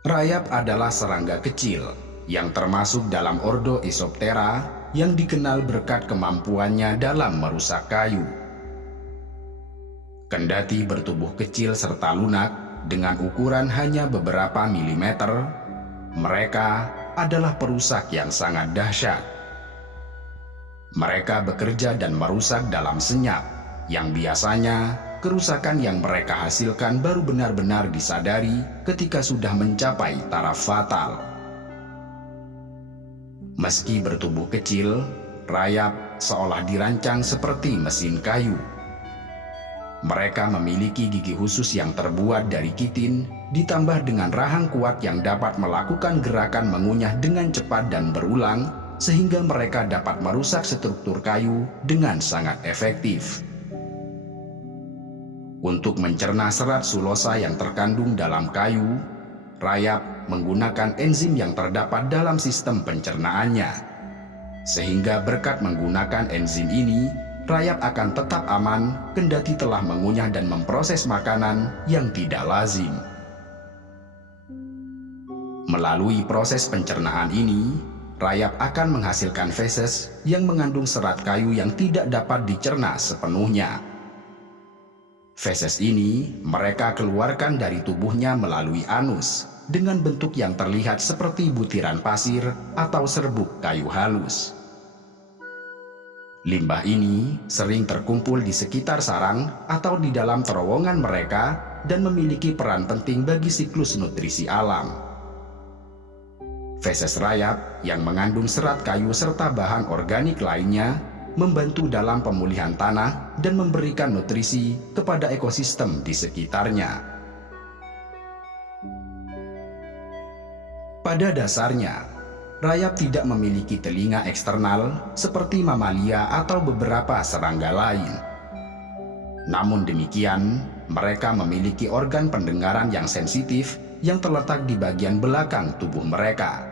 Rayap adalah serangga kecil yang termasuk dalam ordo Isoptera yang dikenal berkat kemampuannya dalam merusak kayu. Kendati bertubuh kecil serta lunak dengan ukuran hanya beberapa milimeter, mereka adalah perusak yang sangat dahsyat. Mereka bekerja dan merusak dalam senyap, yang biasanya kerusakan yang mereka hasilkan baru benar-benar disadari ketika sudah mencapai taraf fatal. Meski bertubuh kecil, rayap seolah dirancang seperti mesin kayu. Mereka memiliki gigi khusus yang terbuat dari kitin, ditambah dengan rahang kuat yang dapat melakukan gerakan mengunyah dengan cepat dan berulang, sehingga mereka dapat merusak struktur kayu dengan sangat efektif. Untuk mencerna serat sulosa yang terkandung dalam kayu, rayap menggunakan enzim yang terdapat dalam sistem pencernaannya. Sehingga berkat menggunakan enzim ini, rayap akan tetap aman kendati telah mengunyah dan memproses makanan yang tidak lazim. Melalui proses pencernaan ini, rayap akan menghasilkan feses yang mengandung serat kayu yang tidak dapat dicerna sepenuhnya. Feses ini mereka keluarkan dari tubuhnya melalui anus dengan bentuk yang terlihat seperti butiran pasir atau serbuk kayu halus. Limbah ini sering terkumpul di sekitar sarang atau di dalam terowongan mereka dan memiliki peran penting bagi siklus nutrisi alam. Feses rayap yang mengandung serat kayu serta bahan organik lainnya membantu dalam pemulihan tanah dan memberikan nutrisi kepada ekosistem di sekitarnya. Pada dasarnya, rayap tidak memiliki telinga eksternal seperti mamalia atau beberapa serangga lain. Namun demikian, mereka memiliki organ pendengaran yang sensitif yang terletak di bagian belakang tubuh mereka,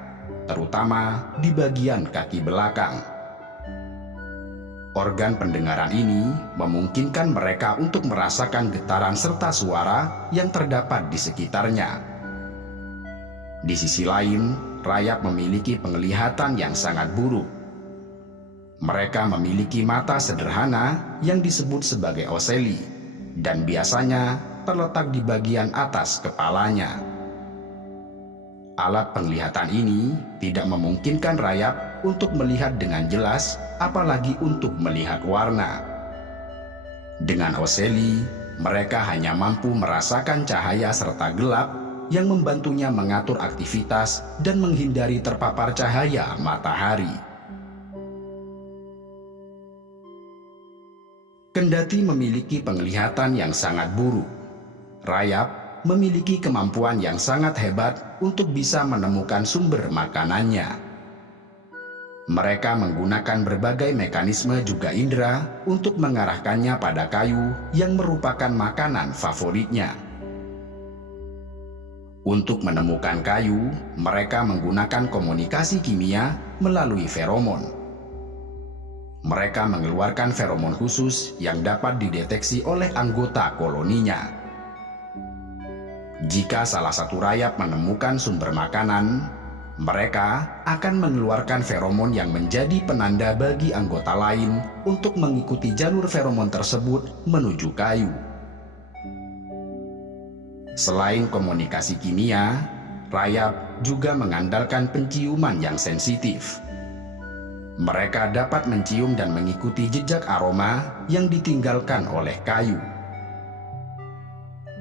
terutama di bagian kaki belakang. Organ pendengaran ini memungkinkan mereka untuk merasakan getaran serta suara yang terdapat di sekitarnya. Di sisi lain, rayap memiliki penglihatan yang sangat buruk. Mereka memiliki mata sederhana yang disebut sebagai oceli, dan biasanya terletak di bagian atas kepalanya. Alat penglihatan ini tidak memungkinkan rayap untuk melihat dengan jelas, apalagi untuk melihat warna. Dengan oceli, mereka hanya mampu merasakan cahaya serta gelap yang membantunya mengatur aktivitas dan menghindari terpapar cahaya matahari. Kendati memiliki penglihatan yang sangat buruk, rayap memiliki kemampuan yang sangat hebat untuk bisa menemukan sumber makanannya. Mereka menggunakan berbagai mekanisme juga indera untuk mengarahkannya pada kayu yang merupakan makanan favoritnya. Untuk menemukan kayu, mereka menggunakan komunikasi kimia melalui feromon. Mereka mengeluarkan feromon khusus yang dapat dideteksi oleh anggota koloninya. Jika salah satu rayap menemukan sumber makanan, mereka akan mengeluarkan feromon yang menjadi penanda bagi anggota lain untuk mengikuti jalur feromon tersebut menuju kayu. Selain komunikasi kimia, rayap juga mengandalkan penciuman yang sensitif. Mereka dapat mencium dan mengikuti jejak aroma yang ditinggalkan oleh kayu.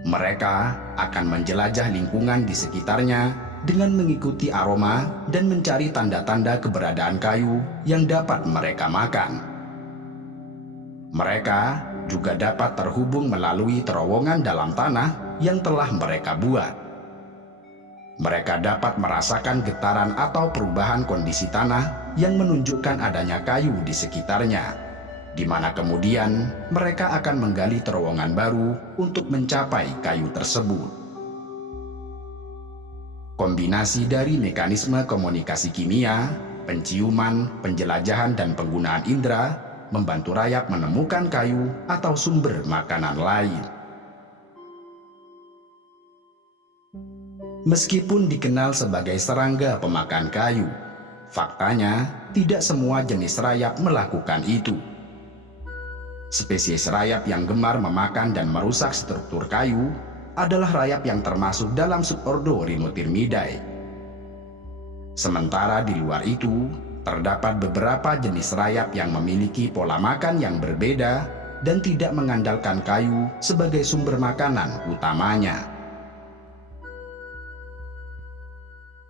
Mereka akan menjelajah lingkungan di sekitarnya dengan mengikuti aroma dan mencari tanda-tanda keberadaan kayu yang dapat mereka makan. Mereka juga dapat terhubung melalui terowongan dalam tanah yang telah mereka buat. Mereka dapat merasakan getaran atau perubahan kondisi tanah yang menunjukkan adanya kayu di sekitarnya, di mana kemudian mereka akan menggali terowongan baru untuk mencapai kayu tersebut. Kombinasi dari mekanisme komunikasi kimia, penciuman, penjelajahan, dan penggunaan indera membantu rayap menemukan kayu atau sumber makanan lain. Meskipun dikenal sebagai serangga pemakan kayu, faktanya tidak semua jenis rayap melakukan itu. Spesies rayap yang gemar memakan dan merusak struktur kayu adalah rayap yang termasuk dalam subordo Rhinotyrmidae. Sementara di luar itu, terdapat beberapa jenis rayap yang memiliki pola makan yang berbeda dan tidak mengandalkan kayu sebagai sumber makanan utamanya.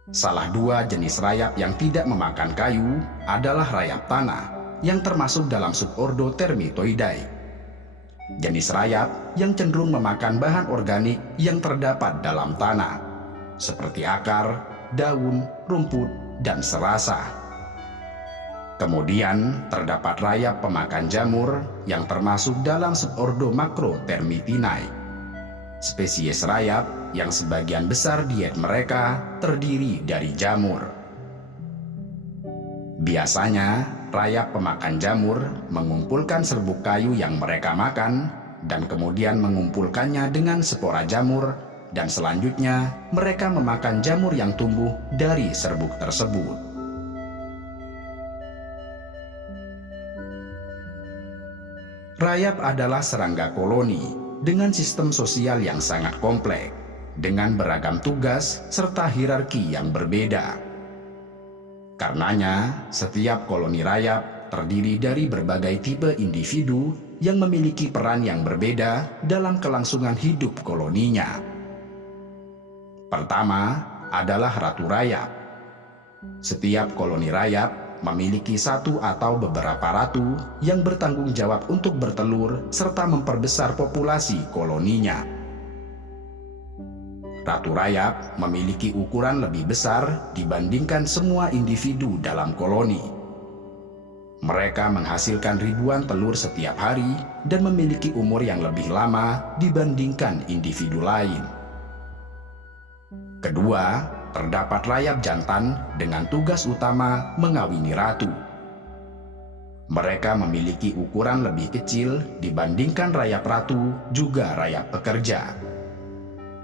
Salah dua jenis rayap yang tidak memakan kayu adalah rayap tanah, yang termasuk dalam subordo Termitoidae. Jenis rayap yang cenderung memakan bahan organik yang terdapat dalam tanah, seperti akar, daun, rumput, dan serasa. Kemudian terdapat rayap pemakan jamur yang termasuk dalam subordo Macrotermitinae. Spesies rayap yang sebagian besar diet mereka terdiri dari jamur. Biasanya, rayap pemakan jamur mengumpulkan serbuk kayu yang mereka makan dan kemudian mengumpulkannya dengan spora jamur, dan selanjutnya mereka memakan jamur yang tumbuh dari serbuk tersebut. Rayap adalah serangga koloni dengan sistem sosial yang sangat kompleks, dengan beragam tugas serta hierarki yang berbeda. Karenanya, setiap koloni rayap terdiri dari berbagai tipe individu yang memiliki peran yang berbeda dalam kelangsungan hidup koloninya. Pertama adalah ratu rayap. Setiap koloni rayap memiliki satu atau beberapa ratu yang bertanggung jawab untuk bertelur serta memperbesar populasi koloninya. Ratu rayap memiliki ukuran lebih besar dibandingkan semua individu dalam koloni. Mereka menghasilkan ribuan telur setiap hari dan memiliki umur yang lebih lama dibandingkan individu lain. Kedua, terdapat rayap jantan dengan tugas utama mengawini ratu. Mereka memiliki ukuran lebih kecil dibandingkan rayap ratu juga rayap pekerja.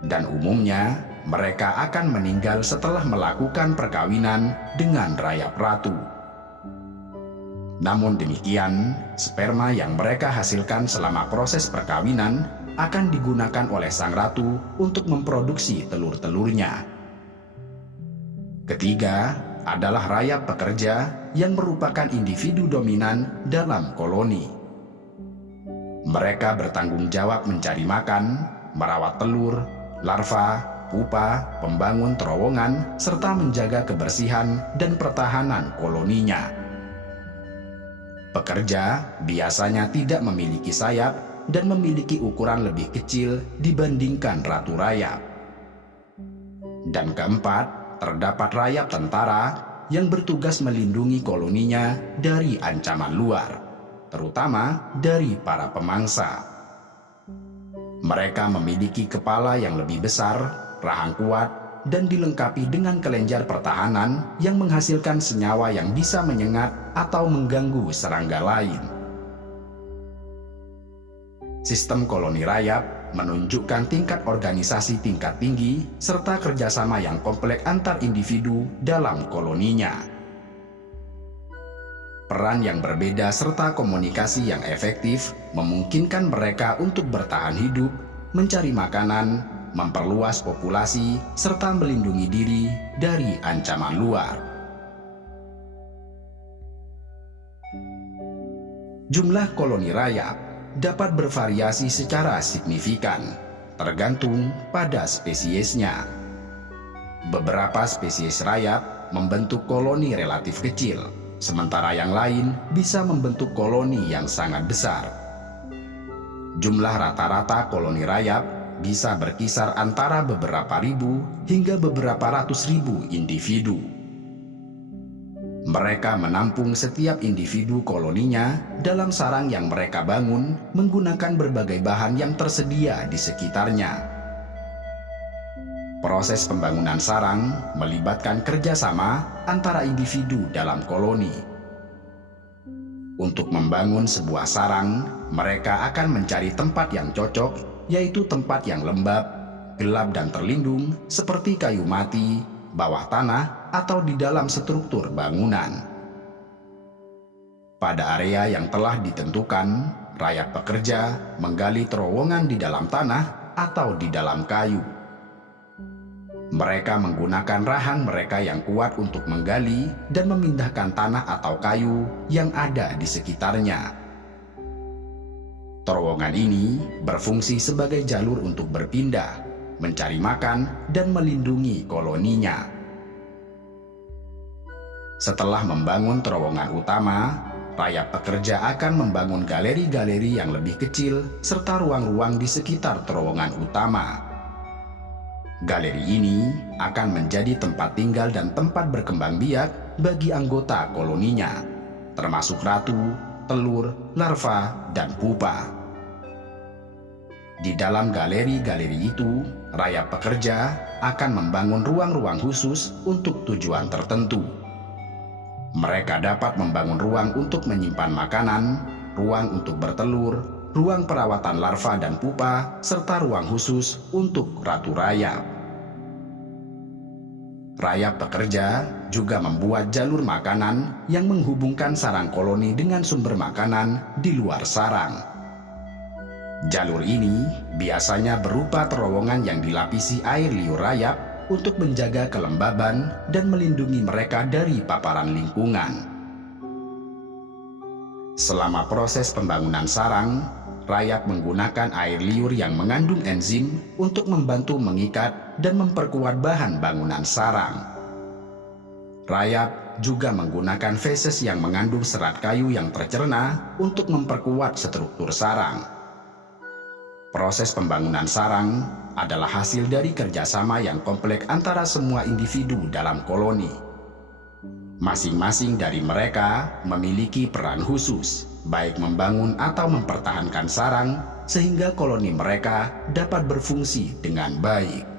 Dan umumnya, mereka akan meninggal setelah melakukan perkawinan dengan rayap ratu. Namun demikian, sperma yang mereka hasilkan selama proses perkawinan akan digunakan oleh sang ratu untuk memproduksi telur-telurnya. Ketiga adalah rayap pekerja yang merupakan individu dominan dalam koloni. Mereka bertanggung jawab mencari makan, merawat telur, larva, pupa, pembangun terowongan, serta menjaga kebersihan dan pertahanan koloninya. Pekerja biasanya tidak memiliki sayap dan memiliki ukuran lebih kecil dibandingkan ratu rayap. Dan keempat, terdapat rayap tentara yang bertugas melindungi koloninya dari ancaman luar, terutama dari para pemangsa. Mereka memiliki kepala yang lebih besar, rahang kuat, dan dilengkapi dengan kelenjar pertahanan yang menghasilkan senyawa yang bisa menyengat atau mengganggu serangga lain. Sistem koloni rayap menunjukkan tingkat organisasi tingkat tinggi serta kerjasama yang kompleks antar individu dalam koloninya. Peran yang berbeda serta komunikasi yang efektif memungkinkan mereka untuk bertahan hidup, mencari makanan, memperluas populasi, serta melindungi diri dari ancaman luar. Jumlah koloni rayap dapat bervariasi secara signifikan, tergantung pada spesiesnya. Beberapa spesies rayap membentuk koloni relatif kecil, sementara yang lain bisa membentuk koloni yang sangat besar. Jumlah rata-rata koloni rayap bisa berkisar antara beberapa ribu hingga beberapa ratus ribu individu. Mereka menampung setiap individu koloninya dalam sarang yang mereka bangun menggunakan berbagai bahan yang tersedia di sekitarnya. Proses pembangunan sarang melibatkan kerjasama antara individu dalam koloni. Untuk membangun sebuah sarang, mereka akan mencari tempat yang cocok, yaitu tempat yang lembab, gelap dan terlindung seperti kayu mati, bawah tanah, atau di dalam struktur bangunan. Pada area yang telah ditentukan, rayap pekerja menggali terowongan di dalam tanah atau di dalam kayu. Mereka menggunakan rahang mereka yang kuat untuk menggali dan memindahkan tanah atau kayu yang ada di sekitarnya. Terowongan ini berfungsi sebagai jalur untuk berpindah, mencari makan, dan melindungi koloninya. Setelah membangun terowongan utama, rayap pekerja akan membangun galeri-galeri yang lebih kecil serta ruang-ruang di sekitar terowongan utama. Galeri ini akan menjadi tempat tinggal dan tempat berkembang biak bagi anggota koloninya, termasuk ratu, telur, larva, dan pupa. Di dalam galeri-galeri itu, rayap pekerja akan membangun ruang-ruang khusus untuk tujuan tertentu. Mereka dapat membangun ruang untuk menyimpan makanan, ruang untuk bertelur, ruang perawatan larva dan pupa, serta ruang khusus untuk ratu rayap. Rayap pekerja juga membuat jalur makanan yang menghubungkan sarang koloni dengan sumber makanan di luar sarang. Jalur ini biasanya berupa terowongan yang dilapisi air liur rayap untuk menjaga kelembaban dan melindungi mereka dari paparan lingkungan. Selama proses pembangunan sarang, rayap menggunakan air liur yang mengandung enzim untuk membantu mengikat dan memperkuat bahan bangunan sarang. Rayap juga menggunakan feses yang mengandung serat kayu yang tercerna untuk memperkuat struktur sarang. Proses pembangunan sarang adalah hasil dari kerjasama yang kompleks antara semua individu dalam koloni. Masing-masing dari mereka memiliki peran khusus, baik membangun atau mempertahankan sarang, sehingga koloni mereka dapat berfungsi dengan baik.